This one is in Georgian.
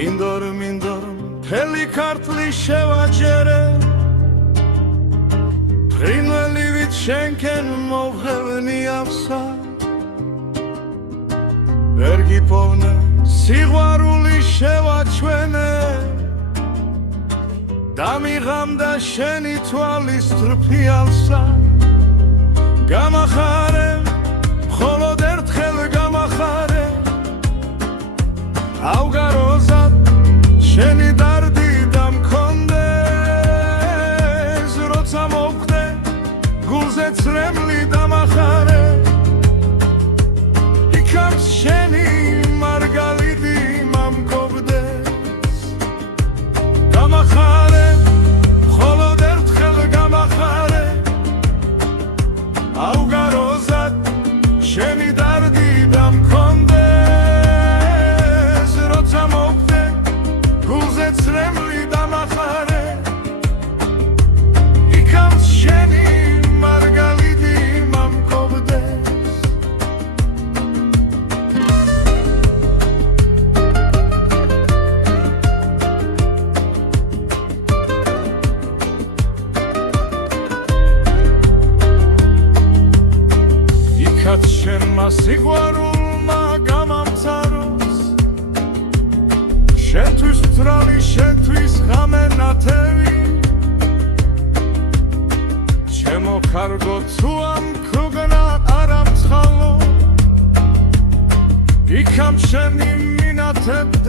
მინდორ მთელი ქართლი შევაჯერე ფრინველივით შენკენ მოვღებნი ავსა ვერ გიპოვნე სიყვარული შევაჩვენე დამიღამდა შენი თვალის თრფიალსა გამახარე მხოლოდ ერთხელ გამახარე ავგაროზად შენი დარდი დამქონდეს როცა მოვხდე გულზე ცრემლი დამახარე იქაც შენი მარგალიტი მამკობდეს გამახარე მხოლოდ ერთხელ გამახარე ავგაროზად შენი დარდი დამქონდეს როცა მოვხდე გულზე ცრემლი დამახარე იქაც შენი მარგალიტი მამკობდეს იქაც შენმა სიყვარულმა გამამცაროს შენთვის მძრალი შენთვის ღამე ნათევი ჩემო კარგო თუ ამ ქუგნა არ ამცხალო იქამ შენი მინათებ